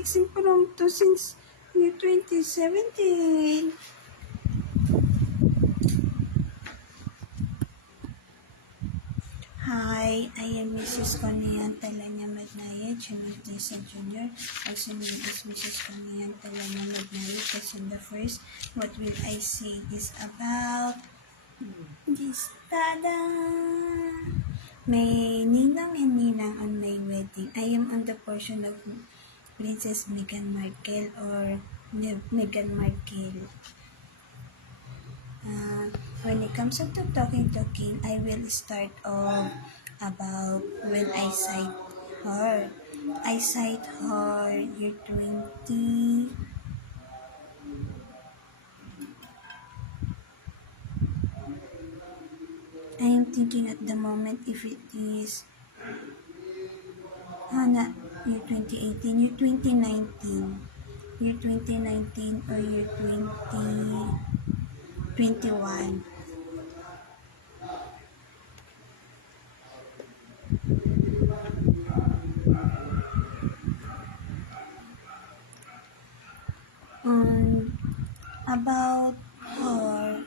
ex impromptu since year 2017. Hi, I am Mrs. Conian Talanya Magnayed, Chimantisa Jr., also known as Mrs. Conian Talanya Magnayed. Question the first, what will I say this about? This, tada! May ninang and ninang on my wedding. I am on the portion of Princess Meghan Markle or Meghan Markle. When it comes to talking, I will start off about when I sight her. I sight her year 20. I am thinking at the moment if it is not year 2018, year 2019. Year 2019 or year 2021. About her,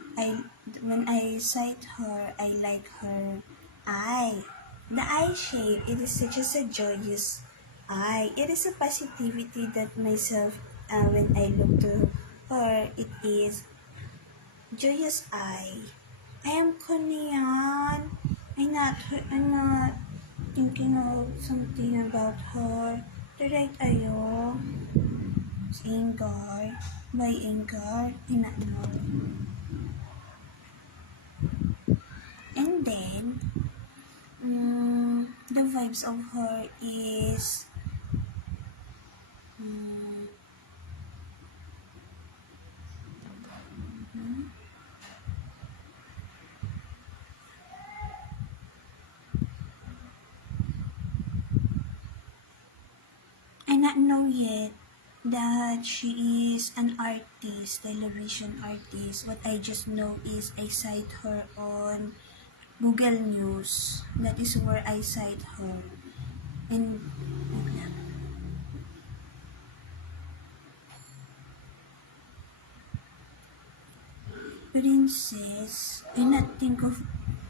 when I sight her, I like her eye. The eye shape, it is such as a joyous eye. It is a positivity that myself, when I look to her, it is joyous eye. I am Korean. I'm not thinking of something about her. The right ayo. Anger. By anger, I not know. And then, the vibes of her is I not know yet that she is an artist, television artist. What I just know is I cite her on Google News. That is where I cite her. And princess, I not think of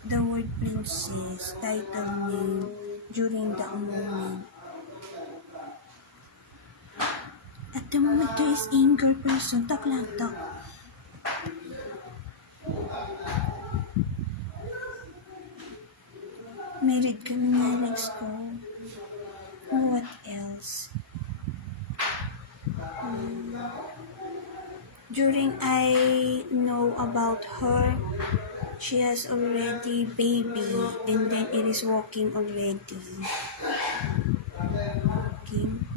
the word princess, title name, during that moment. At the moment, there is anger person. Talk lang, talk. Married kami nga next ko. What else? During I know about her, she has already baby and then it is walking already. Walking.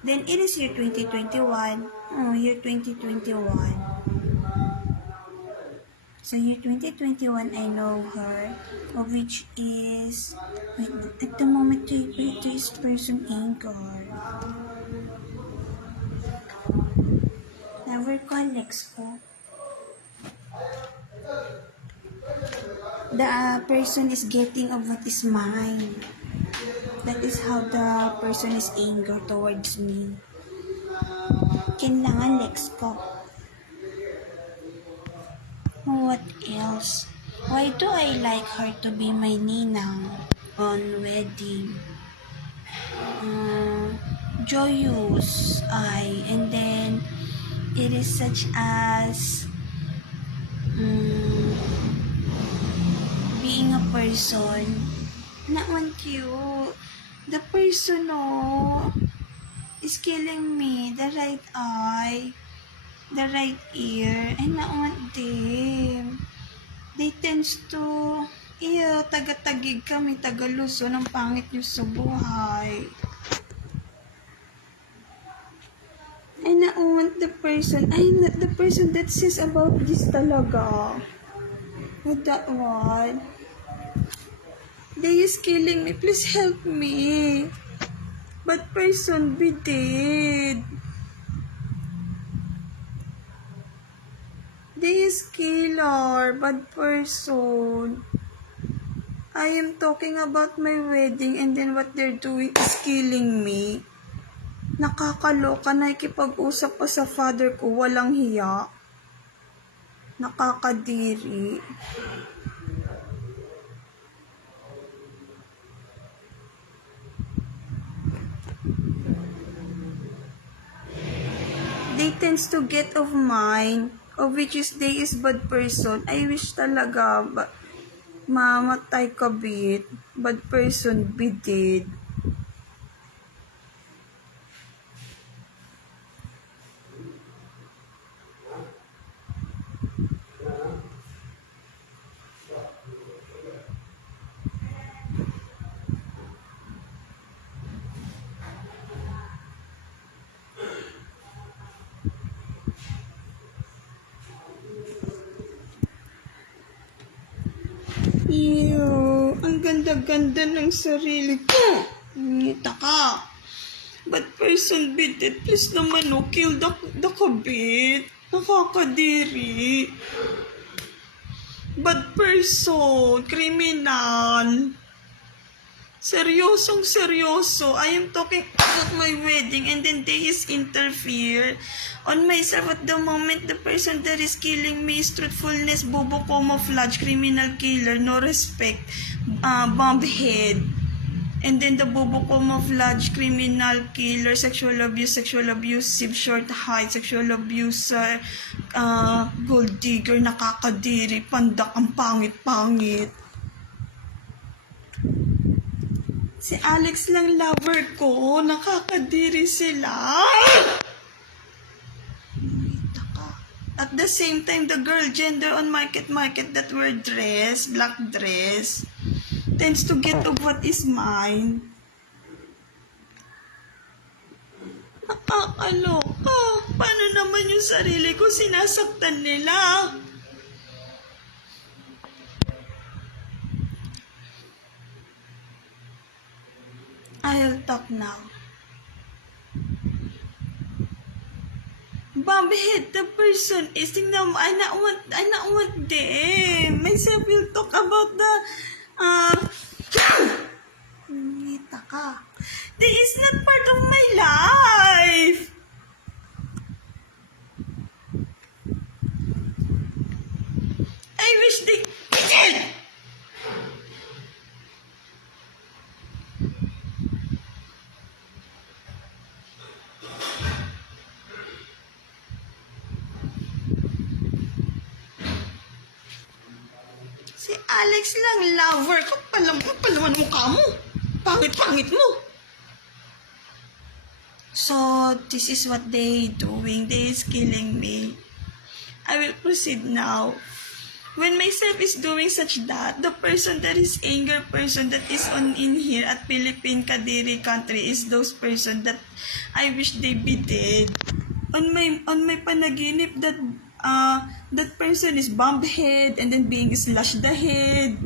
Then it is year 2021. Year 2021. So year 2021, I know her, which is, at the moment, to is person anger. Never collects ko. The person is getting of what is mine. That is how the person is anger towards me. Kailangan lex ko. What else? Why do I like her to be my ninang on wedding? Joyous eye, and then it is such as being a person. Not want you. The person is killing me. The right eye, the right ear, I not want them. They tends to, taga-tagig kami, taga-Luzon, ang pangit nyo sa buhay. I not want the person, the person that says about this talaga. With that one. They is killing me, please help me. But person be dead. They is killer, bad person. I am talking about my wedding and then what they're doing is killing me. Nakakaloka, nakikipag-usap pa sa father ko, walang hiya. Nakakadiri. They tends to get of mine, of which is they is bad person. I wish talaga, mamatay ka bit. Bad person be dead. Ew, ang ganda-ganda ng sarili ko. Ngita ka. Bad person bit it. Please naman no, kill the kabit. Nakakadiri. Bad person. Criminal. Seryosong seryoso. I am talking about my wedding and then they is interfere on myself at the moment. The person that is killing me is truthfulness, bobo, camouflage, criminal killer, no respect, bomb head. And then the bobo, camouflage, criminal killer, sexual abusive, short height, sexual abuser, gold digger, nakakadiri, pandak, ang pangit-pangit. Si Alex lang lover ko. Nakakadiri sila. At the same time, the girl gender on market that wear dress, black dress, tends to get of what is mine. Nakakaloka. Paano naman yung sarili ko sinasaktan nila? I'll talk now. Bobhead, the person is tingnan mo, I not want them. Myself will talk about the ngita ka. This is not part of my life. I wish they Si Alex lang lover ko. Palaman mukha mo. Pangit-pangit mo. So, this is what they doing. They is killing me. I will proceed now. When myself is doing such that, the person that is anger person that is on in here at Philippine Kadiri country is those person that I wish they be dead. On my panaginip that person is bump head and then being slashed the head.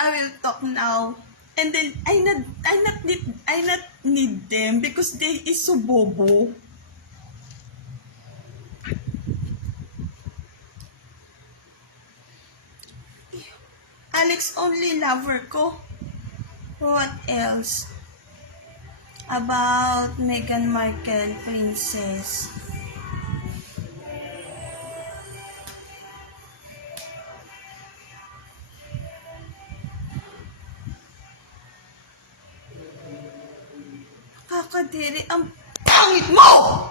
I will talk now. And then I not need them because they is so bobo. Alex only lover ko. What else? About Meghan Markle, princess. Kakadiri, ang pangit mo!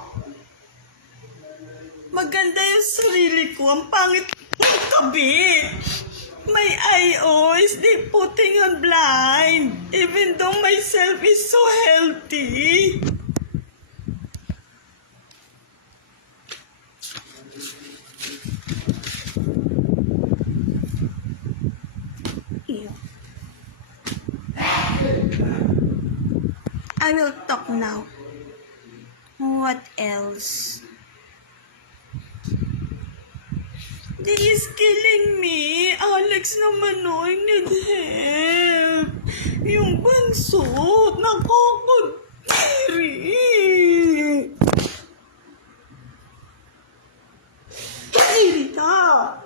Maganda yung sarili ko, ang pangit ng tabi. My eye is they putting on blind, even though myself is so healthy. Ew. I will talk now. What else? He is killing me. Alex naman I need help. Yung bansot, nakakadiri. Kadiri ka.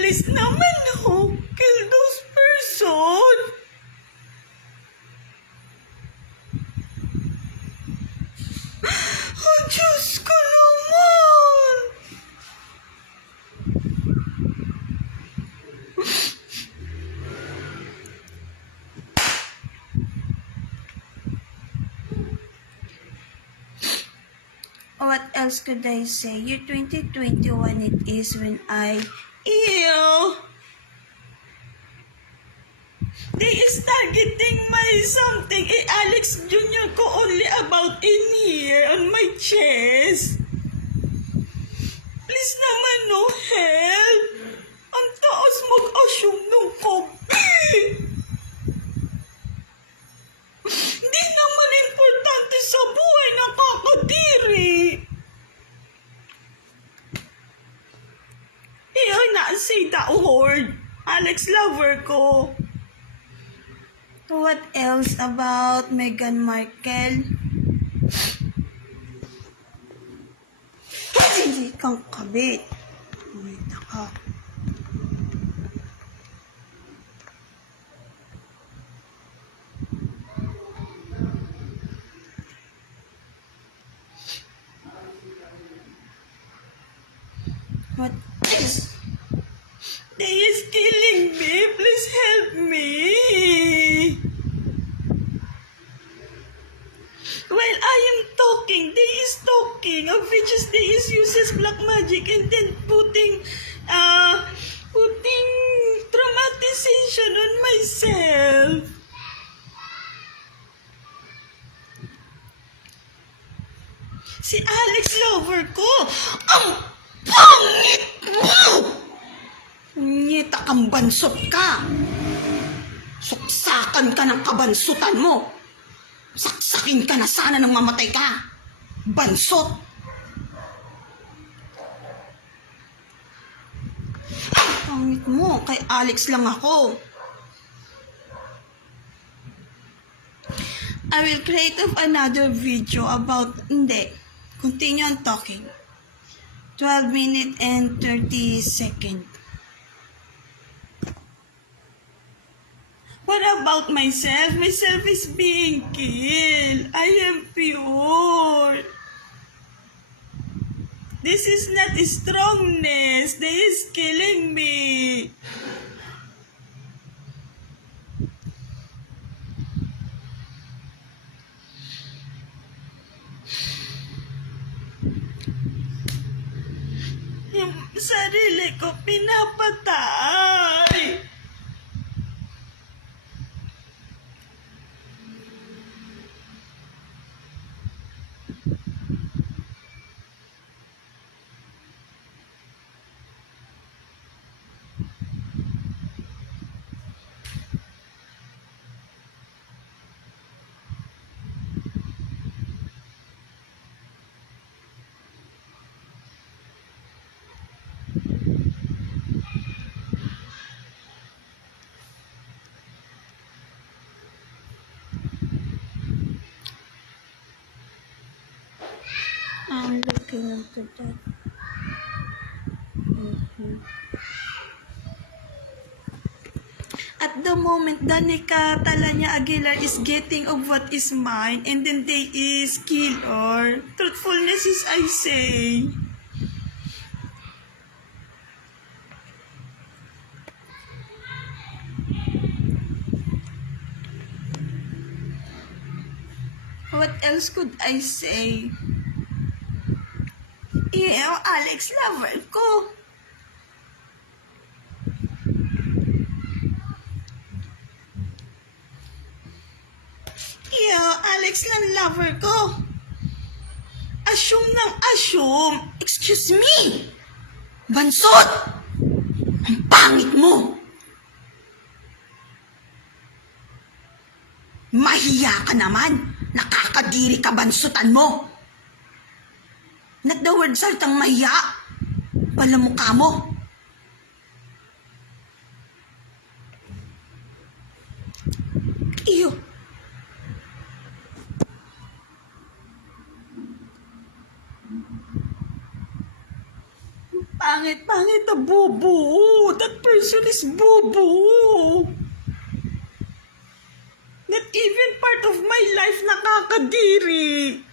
Please naman, no. Kill those person. Oh, Diyos ko naman. What else could I say? Year 2021 it is when I... Ew! They is targeting my something. Alex Jr. ko only about in here on my chest. Please naman, no help. Ang taas mag-assume ng copy. Hindi naman importante sa buhay ng kakadiri. Iyoy na say that word. Alex lover ko. What else about Meghan Markle? Hindi kang kabit. Ay, naka. What is? They is killing me. Please help me. While I am talking, they is talking, of which is they is uses black magic and then putting traumatization on myself. Si Alex lover ko, ang pangit mo! Ngita kang bansot ka. Suksakan ka ng kabansutan mo. Saksakin ka na sana nang mamatay ka. Bansot. Ang pangit mo. Kay Alex lang ako. I will create of another video about... Hindi. Continue on talking. 12 minutes and 30 seconds. What about myself? Myself is being killed. I am pure. This is not strongness. They is killing me. Yung sarili ko pinapatay. I'm looking into that. At the moment, Danica Talanya Aguilar is getting of what is mine, and then they is kill her. Truthfulness is I say. What else could I say? Alex lover ko. Alex lang lover ko. Assume ng assume. Excuse me. Bansot! Ang pangit mo. Mahiya ka naman. Nakakadiri ka bansutan mo. Not the word saltang mahiya. Palamukha mo. Iyo. Pangit na bobo. That person is bobo. Not even part of my life, nakakadiri.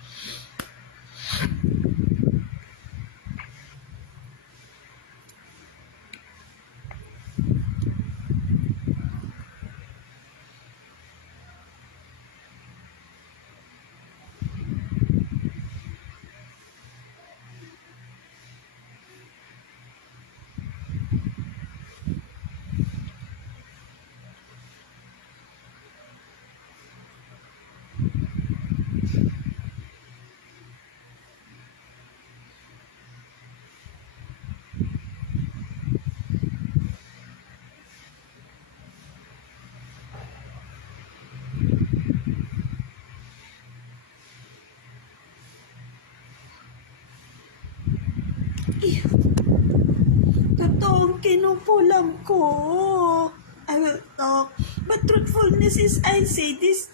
Totoong kinukulam ko. I will talk. But truthfulness is, I say, this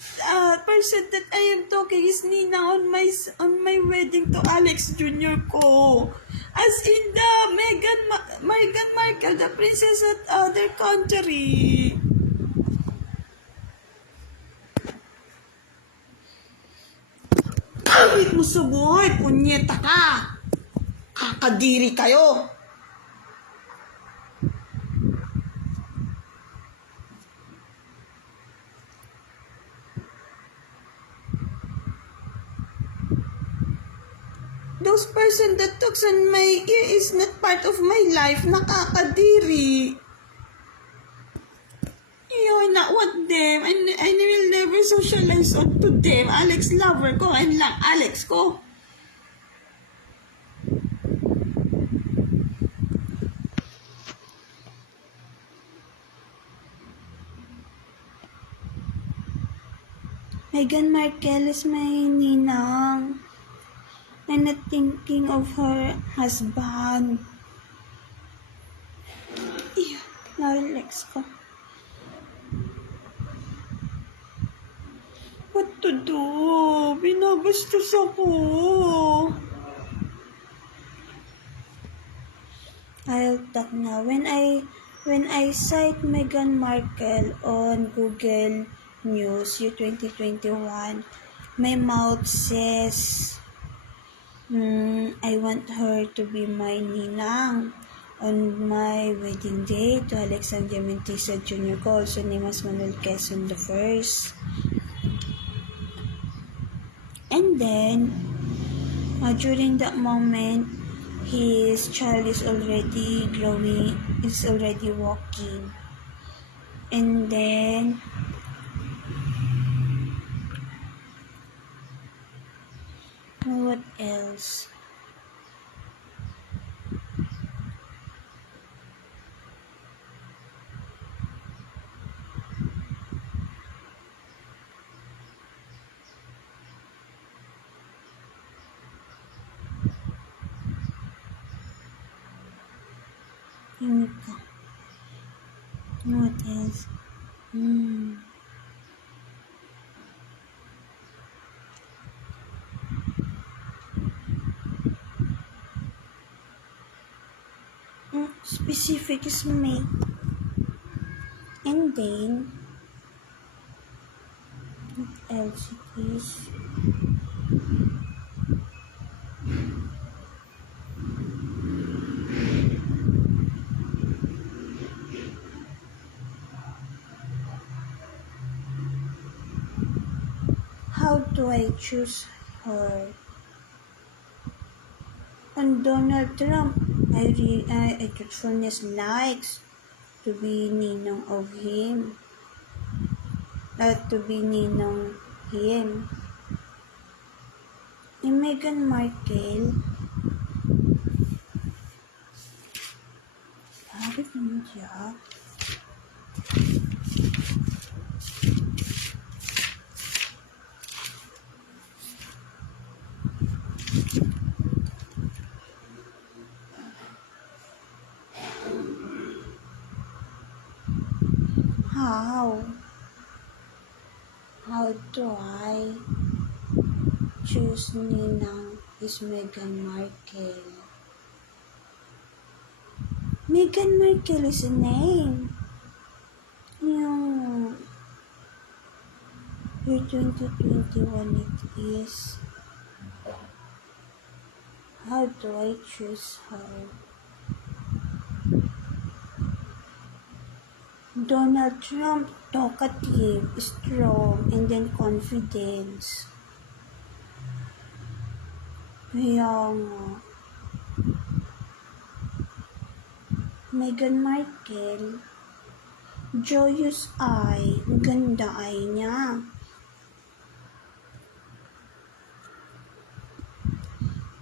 person that I am talking is Nina on my wedding to Alex Jr. ko. As in the Meghan Markle, the princess at other country. Kahit mo sa buhay, punyeta ka. Kakadiri kayo. Those person that talks on my ear is not part of my life. Nakakadiri. I not want them. I will never socialize on to them. Alex lover ko. And lang Alex ko. Meghan Markle is my ninang. I'm not thinking of her husband. Na-relax ko. What to do? Binabastos ako. I'll talk now. When I cite Meghan Markle on Google News year 2021, my mouth says, I want her to be my ninang on my wedding day to Alexander Mentisa Jr. ko, also named as Manuel Quezon the First. And then, during that moment, his child is already growing, is already walking. And then, what else? What else? Specific is me. And then, what else it is? How do I choose her? On Donald Trump, I truthfulness likes to be ninong of him. To be ninong him. In Meghan Markle, bakit naman siya? How do I choose ninang is Meghan Markle? Meghan Markle is a name. Yung year 2021 it is. How do I choose her? Donald Trump, talkative, strong, and then confidence. Yung Meghan Markle, joyous eye, ganda eye niya.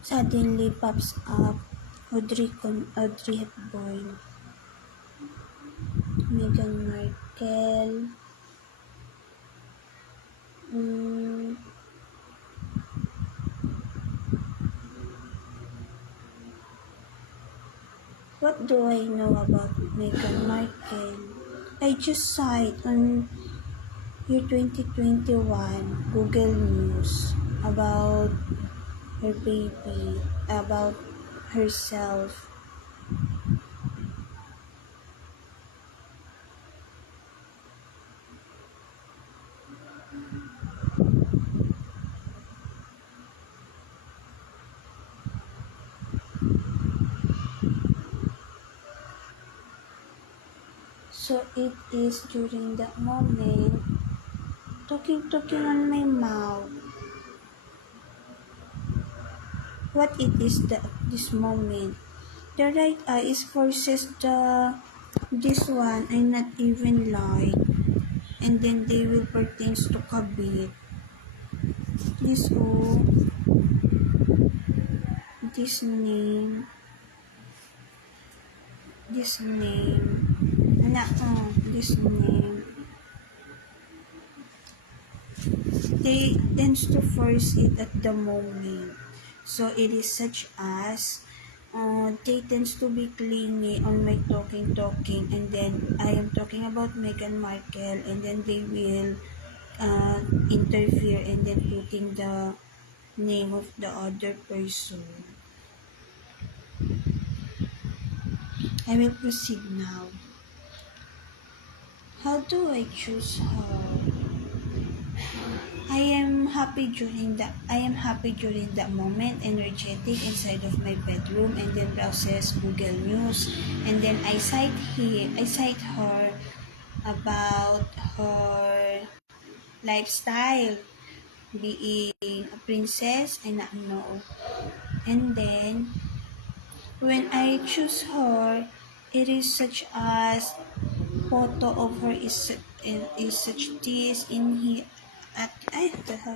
Suddenly pops up Audrey Hepburn. Meghan Markle. What do I know about Meghan Markle? I just saw it on year 2021 Google News about her baby, about herself. So it is during that moment, talking on my mouth. What it is this moment? The right eye is forces this one I not even like, and then they will pertains to kabit. This this name, this name. They tends to force it at the moment. So it is such as they tends to be clingy on my talking, and then I am talking about Meghan Markle, and then they will interfere and then putting the name of the other person. I will proceed now. How do I choose her? I am happy during that moment, energetic inside of my bedroom, and then browses Google News, and then I cite her about her lifestyle, being a princess, and know. And then when I choose her, it is such as photo of her is such this in here at ay the hell